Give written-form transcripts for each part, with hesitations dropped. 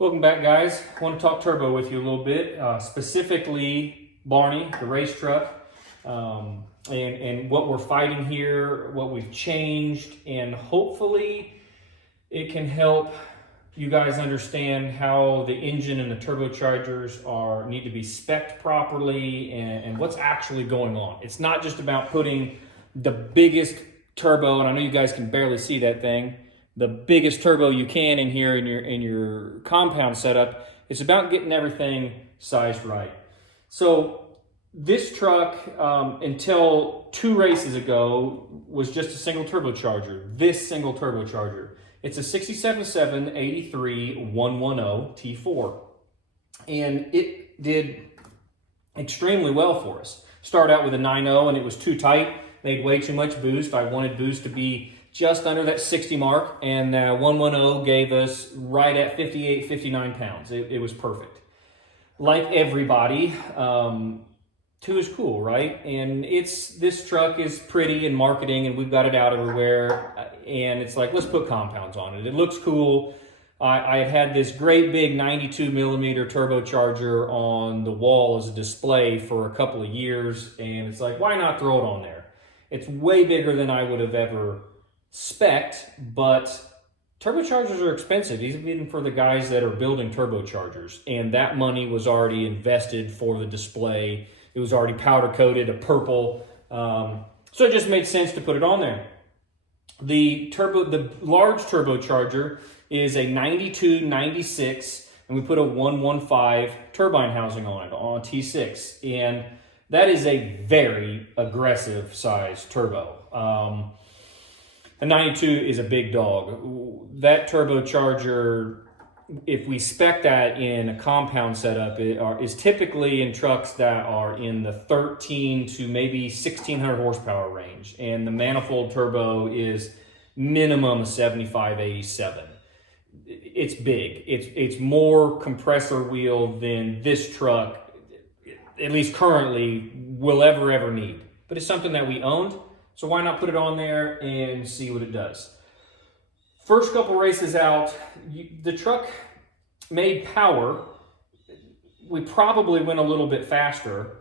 Welcome back, guys. I want to talk turbo with you a little bit, specifically Barney, the race truck, and what we're fighting here, what we've changed, and hopefully it can help you guys understand how the engine and the turbochargers need to be spec'd properly and what's actually going on. It's not just about putting the biggest turbo, and I know you guys can barely see that thing, the biggest turbo you can in here in your compound setup. It's about getting everything sized right. So this truck, until 2 races ago, was just a single turbocharger. This single turbocharger. It's a 67.7 83 110 T4. And it did extremely well for us. Started out with a 9.0 and it was too tight. Made way too much boost. I wanted boost to be just under that 60 mark, and 110 gave us right at 58, 59 pounds. It was perfect. Like everybody, 2 is cool, right? And this truck is pretty in marketing, and we've got it out everywhere, and it's like, let's put compounds on it. It looks cool. I had this great big 92 millimeter turbocharger on the wall as a display for a couple of years, and it's like, why not throw it on there? It's way bigger than I would have ever spec'd, but turbochargers are expensive, even for the guys that are building turbochargers, and that money was already invested for the display. It was already powder coated, a purple, so it just made sense to put it on there. The large turbocharger is a 9296, and we put a 115 turbine housing on it, on T6, and that is a very aggressive size turbo. A 92 is a big dog. That turbocharger, if we spec that in a compound setup, is typically in trucks that are in the 13 to maybe 1600 horsepower range. And the manifold turbo is minimum 75, 87. It's big. It's more compressor wheel than this truck, at least currently, will ever need. But it's something that we owned. So why not put it on there and see what it does? First couple races out, the truck made power. We probably went a little bit faster,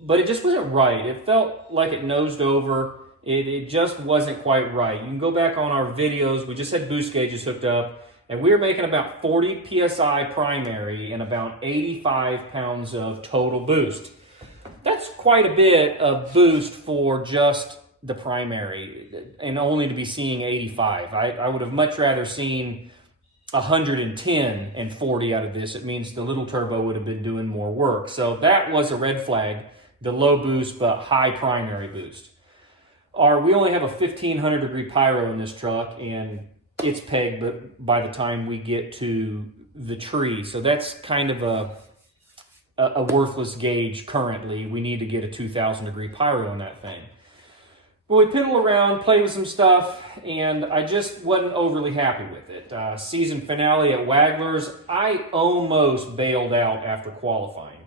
but it just wasn't right. It felt like it nosed over. It just wasn't quite right. You can go back on our videos. We just had boost gauges hooked up, and we were making about 40 PSI primary and about 85 pounds of total boost. That's quite a bit of boost for just the primary, and only to be seeing 85. I would have much rather seen 110 and 40 out of this. It means the little turbo would have been doing more work. So that was a red flag, the low boost but high primary boost. We only have a 1500 degree pyro in this truck, and it's pegged by the time we get to the tree. So that's kind of a worthless gauge currently. We need to get a 2000 degree pyro on that thing. But we piddle around, play with some stuff, and I just wasn't overly happy with it. Season finale at Wagler's, I almost bailed out after qualifying.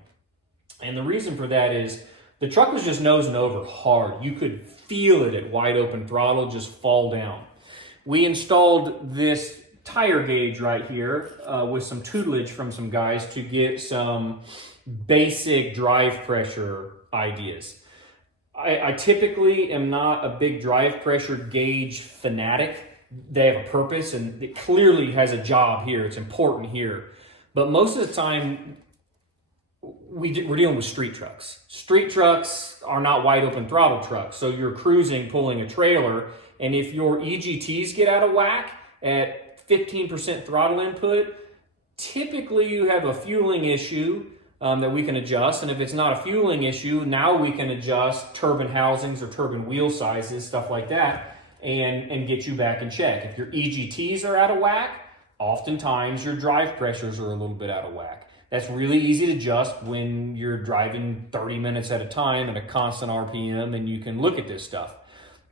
And the reason for that is the truck was just nosing over hard. You could feel it at wide open throttle just fall down. We installed this tire gauge right here with some tutelage from some guys to get some basic drive pressure ideas. I typically am not a big drive pressure gauge fanatic. They have a purpose, and it clearly has a job here. It's important here. But most of the time, we're dealing with street trucks. Street trucks are not wide open throttle trucks. So you're cruising, pulling a trailer, and if your EGTs get out of whack at 15% throttle input, typically you have a fueling issue that we can adjust. And if it's not a fueling issue, now we can adjust turbine housings or turbine wheel sizes, stuff like that, and get you back in check. If your EGTs are out of whack, oftentimes your drive pressures are a little bit out of whack. That's really easy to adjust when you're driving 30 minutes at a time at a constant RPM, and you can look at this stuff.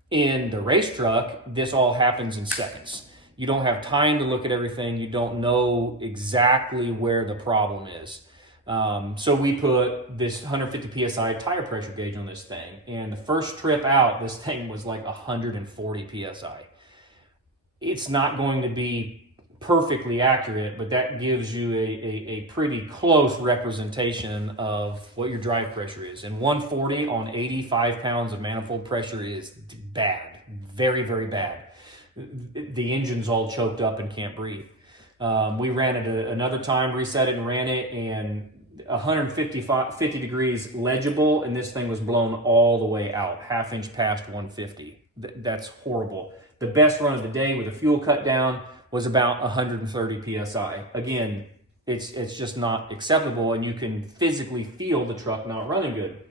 In the race truck, this all happens in seconds. You don't have time to look at everything. You don't know exactly where the problem is. So we put this 150 PSI tire pressure gauge on this thing, and the first trip out, this thing was like 140 PSI. It's not going to be perfectly accurate, but that gives you a pretty close representation of what your drive pressure is. And 140 on 85 pounds of manifold pressure is bad, very, very bad. The engine's all choked up and can't breathe. We ran it another time, reset it and ran it, and 50 degrees legible, and this thing was blown all the way out, ½ inch past 150. That's horrible. The best run of the day with a fuel cut down was about 130 PSI. Again, it's just not acceptable, and you can physically feel the truck not running good.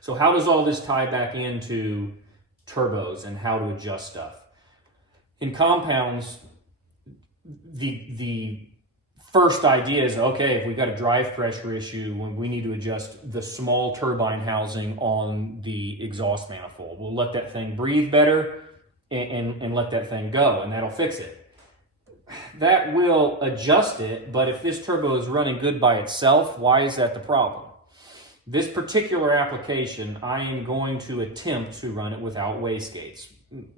So how does all this tie back into turbos and how to adjust stuff? In compounds, the first idea is, okay, if we've got a drive pressure issue, when we need to adjust the small turbine housing on the exhaust manifold. We'll let that thing breathe better and let that thing go, and that'll fix it. That will adjust it, but if this turbo is running good by itself, why is that the problem? This particular application, I am going to attempt to run it without wastegates.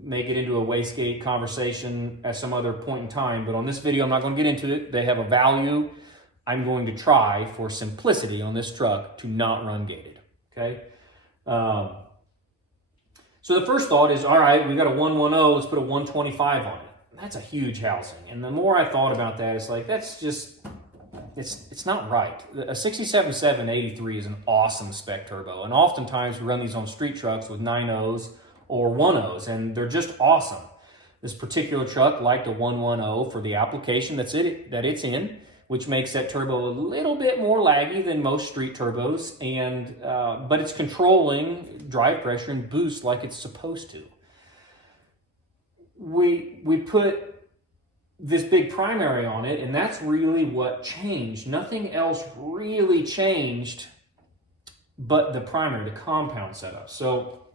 Make it into a wastegate conversation at some other point in time, but on this video, I'm not going to get into it. They have a value. I'm going to try, for simplicity on this truck, to not run gated, okay? So the first thought is, all right, we got a 110, let's put a 125 on it. That's a huge housing. And the more I thought about that, it's like, that's just, it's not right. A 67.783 is an awesome spec turbo. And oftentimes we run these on street trucks with 9.0s or 1.0s, and they're just awesome. This particular truck liked a 110 for the application that it's in, which makes that turbo a little bit more laggy than most street turbos, and but it's controlling drive pressure and boost like it's supposed to. We put this big primary on it, and that's really what changed. Nothing else really changed but the primary, the compound setup. So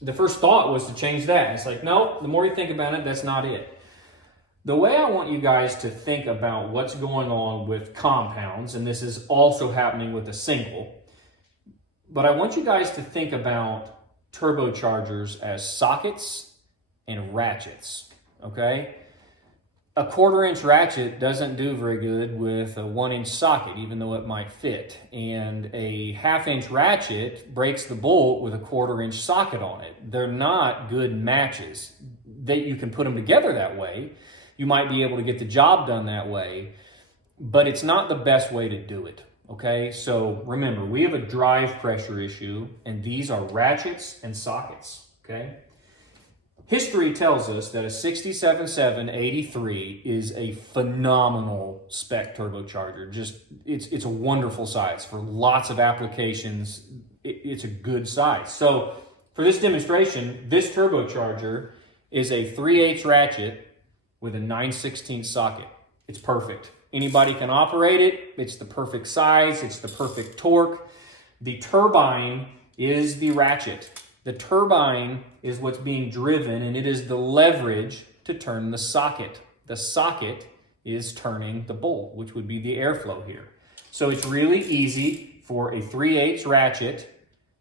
the first thought was to change that. And it's like, no, the more you think about it, that's not it. The way I want you guys to think about what's going on with compounds, and this is also happening with a single, but I want you guys to think about turbochargers as sockets and ratchets, okay? A 1/4 inch ratchet doesn't do very good with a 1 inch socket, even though it might fit. And a ½ inch ratchet breaks the bolt with a 1/4 inch socket on it. They're not good matches. You can put them together that way. You might be able to get the job done that way, but it's not the best way to do it, okay? So remember, we have a drive pressure issue, and these are ratchets and sockets, okay? History tells us that a 67.783 is a phenomenal spec turbocharger. It's a wonderful size for lots of applications. It's a good size. So for this demonstration, this turbocharger is a 3/8 ratchet with a 9/16 socket. It's perfect. Anybody can operate it. It's the perfect size. It's the perfect torque. The turbine is the ratchet. The turbine is what's being driven, and it is the leverage to turn the socket. The socket is turning the bolt, which would be the airflow here. So it's really easy for a 3/8 ratchet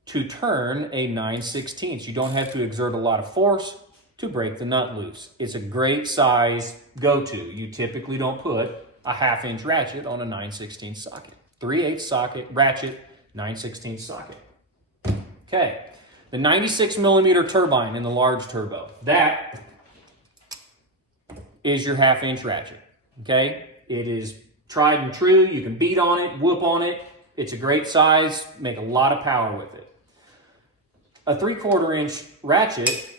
to turn a 9/16. You don't have to exert a lot of force to break the nut loose. It's a great size go-to. You typically don't put a ½ inch ratchet on a 9/16 socket. 3/8 socket, ratchet, 9/16 socket. Okay. The 96 millimeter turbine in the large turbo, that is your ½ inch ratchet, okay? It is tried and true. You can beat on it, whoop on it. It's a great size, make a lot of power with it. A 3/4 inch ratchet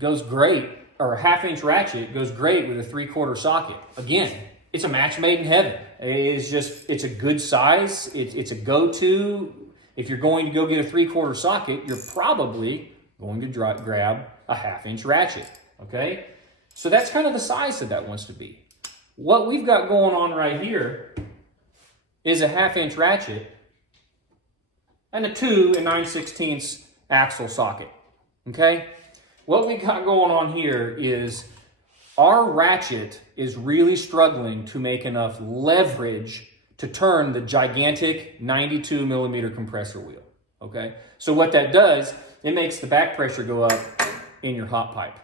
goes great, or a ½ inch ratchet goes great with a 3/4 socket. Again, it's a match made in heaven. It's a good size. It's a go-to. If you're going to go get a 3/4 socket, you're probably going to grab a ½ inch ratchet, okay? So that's kind of the size that wants to be. What we've got going on right here is a ½ inch ratchet and a 2 9/16 axle socket, okay? What we got going on here is our ratchet is really struggling to make enough leverage to turn the gigantic 92 millimeter compressor wheel, okay? So what that does, it makes the back pressure go up in your hot pipe.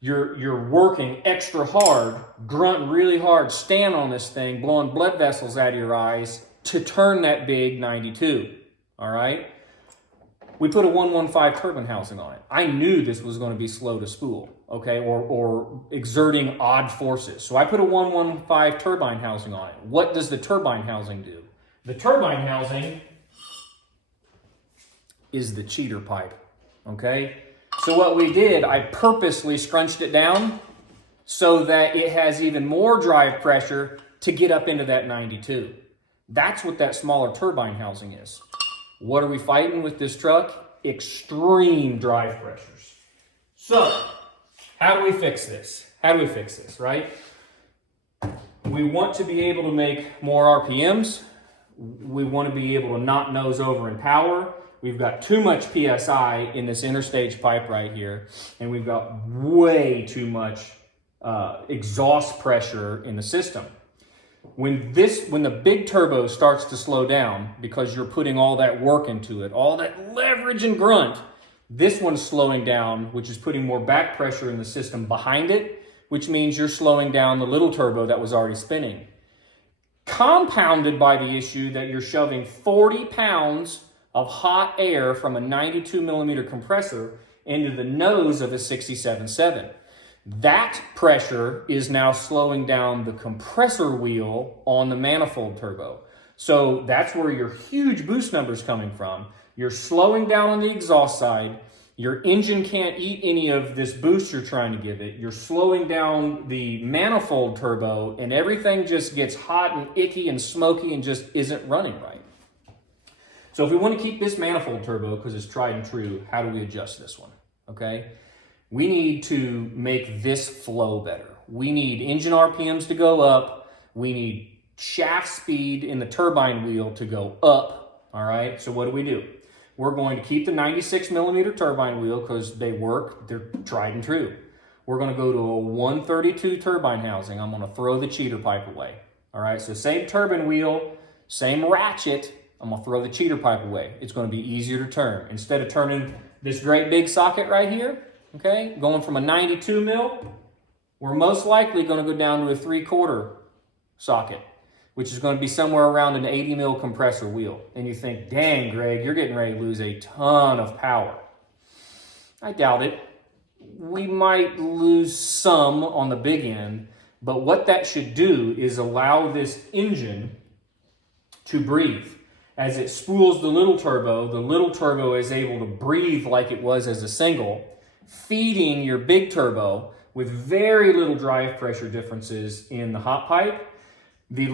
you're working extra hard, grunting really hard, stand on this thing, blowing blood vessels out of your eyes to turn that big 92, all right? We put a 115 turbine housing on it. I knew this was going to be slow to spool, okay, or exerting odd forces. So I put a 115 turbine housing on it. What does the turbine housing do? The turbine housing is the cheater pipe, okay? So what we did, I purposely scrunched it down so that it has even more drive pressure to get up into that 92. That's what that smaller turbine housing is. What are we fighting with this truck? Extreme drive pressures. So, how do we fix this? Right? We want to be able to make more RPMs. We want to be able to not nose over in power. We've got too much PSI in this interstage pipe right here, and we've got way too much exhaust pressure in the system. When the big turbo starts to slow down because you're putting all that work into it, all that leverage and grunt, this one's slowing down, which is putting more back pressure in the system behind it, which means you're slowing down the little turbo that was already spinning. Compounded by the issue that you're shoving 40 pounds of hot air from a 92 millimeter compressor into the nose of a 67.7. That pressure is now slowing down the compressor wheel on the manifold turbo. So that's where your huge boost number's coming from. You're slowing down on the exhaust side. Your engine can't eat any of this boost you're trying to give it. You're slowing down the manifold turbo, and everything just gets hot and icky and smoky and just isn't running right. So if we want to keep this manifold turbo, because it's tried and true, how do we adjust this one? Okay? We need to make this flow better. We need engine RPMs to go up. We need shaft speed in the turbine wheel to go up. All right, so what do? We're going to keep the 96 millimeter turbine wheel because they work, they're tried and true. We're going to go to a 132 turbine housing. I'm going to throw the cheater pipe away. All right, so same turbine wheel, same ratchet. I'm going to throw the cheater pipe away. It's going to be easier to turn. Instead of turning this great big socket right here, okay, going from a 92 mil, we're most likely going to go down to a 3/4 socket, which is going to be somewhere around an 80 mil compressor wheel. And you think, dang, Greg, you're getting ready to lose a ton of power. I doubt it. We might lose some on the big end, but what that should do is allow this engine to breathe. As it spools the little turbo is able to breathe like it was as a single, feeding your big turbo with very little drive pressure differences in the hot pipe. The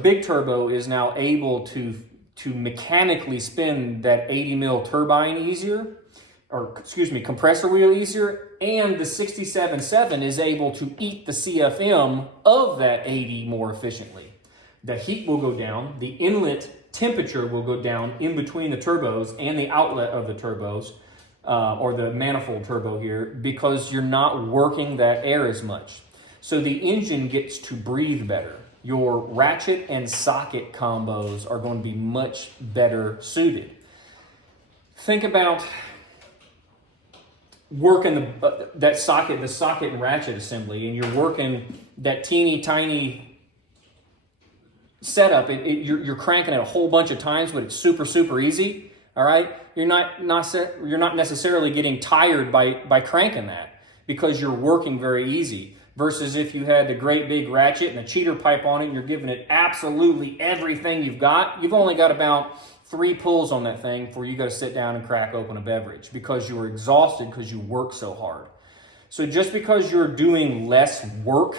big turbo is now able to mechanically spin that 80 mil turbine easier, compressor wheel easier, and the 67.7 is able to eat the CFM of that 80 more efficiently. The heat will go down, the inlet temperature will go down in between the turbos and the outlet of the turbos, or the manifold turbo here, because you're not working that air as much. So the engine gets to breathe better. Your ratchet and socket combos are going to be much better suited. Think about working the socket and ratchet assembly, and you're working that teeny tiny setup. You're cranking it a whole bunch of times, but it's super, super easy. All right, you're not necessarily getting tired by cranking that because you're working very easy. Versus if you had the great big ratchet and a cheater pipe on it, and you're giving it absolutely everything you've got. You've only got about 3 pulls on that thing before you got to sit down and crack open a beverage because you were exhausted because you worked so hard. So just because you're doing less work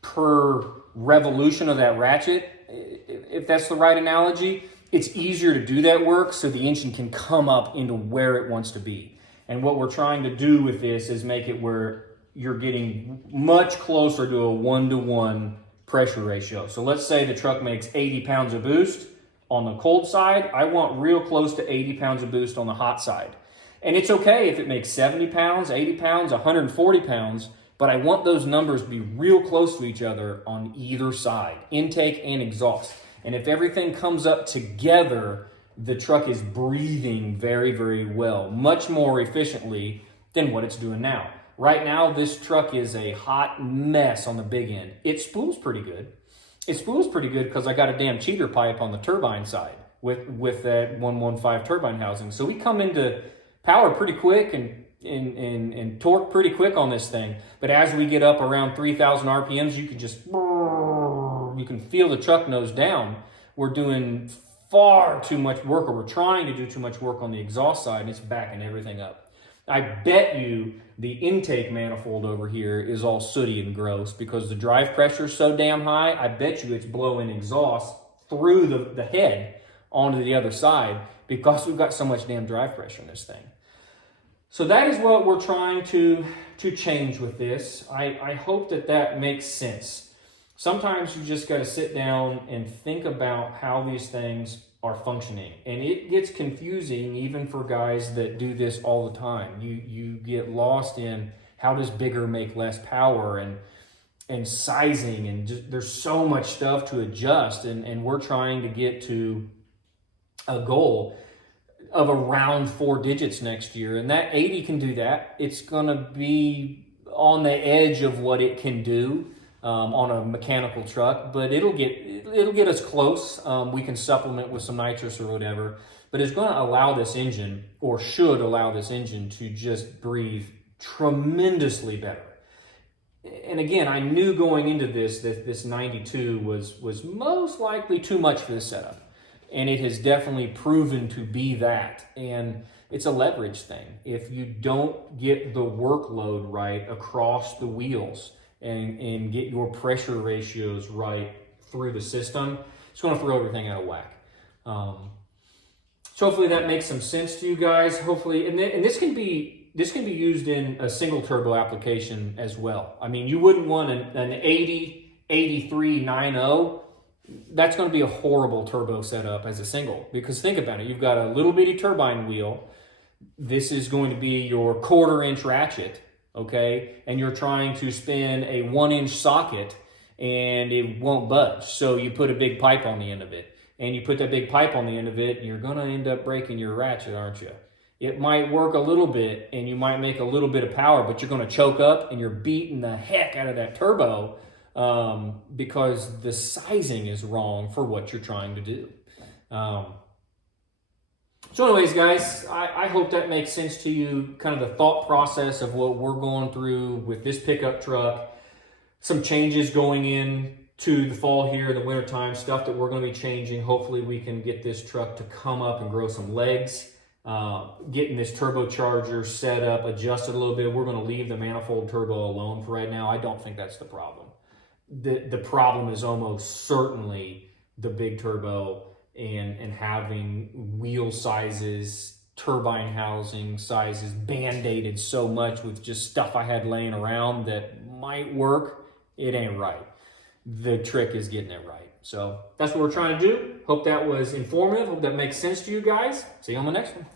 per revolution of that ratchet, if that's the right analogy, it's easier to do that work so the engine can come up into where it wants to be. And what we're trying to do with this is make it where you're getting much closer to a 1-to-1 pressure ratio. So let's say the truck makes 80 pounds of boost on the cold side. I want real close to 80 pounds of boost on the hot side. And it's okay if it makes 70 pounds, 80 pounds, 140 pounds, but I want those numbers to be real close to each other on either side, intake and exhaust. And if everything comes up together, the truck is breathing very, very well, much more efficiently than what it's doing now. Right now, this truck is a hot mess on the big end. It spools pretty good. It spools pretty good because I got a damn cheater pipe on the turbine side with that 115 turbine housing. So we come into power pretty quick and torque pretty quick on this thing. But as we get up around 3,000 RPMs, you can feel the truck nose down. We're doing far too much work, or we're trying to do too much work on the exhaust side, and it's backing everything up. I bet you the intake manifold over here is all sooty and gross because the drive pressure is so damn high. I bet you it's blowing exhaust through the head onto the other side because we've got so much damn drive pressure in this thing. So that is what we're trying to change with this. I hope that makes sense. Sometimes you just got to sit down and think about how these things are functioning. And it gets confusing even for guys that do this all the time. You get lost in how does bigger make less power and sizing, and just, there's so much stuff to adjust, and we're trying to get to a goal of around 4 digits next year, and that 80 can do that. It's gonna be on the edge of what it can do on a mechanical truck, but it'll get us close. We can supplement with some nitrous or whatever, but it's going to allow this engine, or should allow this engine, to just breathe tremendously better. And again, I knew going into this that this 92 was most likely too much for this setup, and it has definitely proven to be that. And it's a leverage thing. If you don't get the workload right across the wheels, and get your pressure ratios right through the system, it's going to throw everything out of whack. So hopefully that makes some sense to you guys. Hopefully, and this can be used in a single turbo application as well. I mean, you wouldn't want an 80, 83, 90. That's going to be a horrible turbo setup as a single, because think about it. You've got a little bitty turbine wheel. This is going to be your 1/4 inch ratchet. Okay, and you're trying to spin a 1 inch socket and it won't budge. So you put a big pipe on the end of it, and you put that big pipe on the end of it, and you're going to end up breaking your ratchet, aren't you? It might work a little bit and you might make a little bit of power, but you're going to choke up and you're beating the heck out of that turbo because the sizing is wrong for what you're trying to do. So anyways, guys, I hope that makes sense to you, kind of the thought process of what we're going through with this pickup truck, some changes going in to the fall here, the winter time, stuff that we're going to be changing. Hopefully we can get this truck to come up and grow some legs, getting this turbocharger set up, adjusted a little bit. We're going to leave the manifold turbo alone for right now. I don't think that's the problem. The problem is almost certainly the big turbo and having wheel sizes, turbine housing sizes band-aided so much with just stuff I had laying around that might work. It ain't right. The trick is getting it right. So that's what we're trying to do. Hope that was informative. Hope that makes sense to you guys. See you on the next one.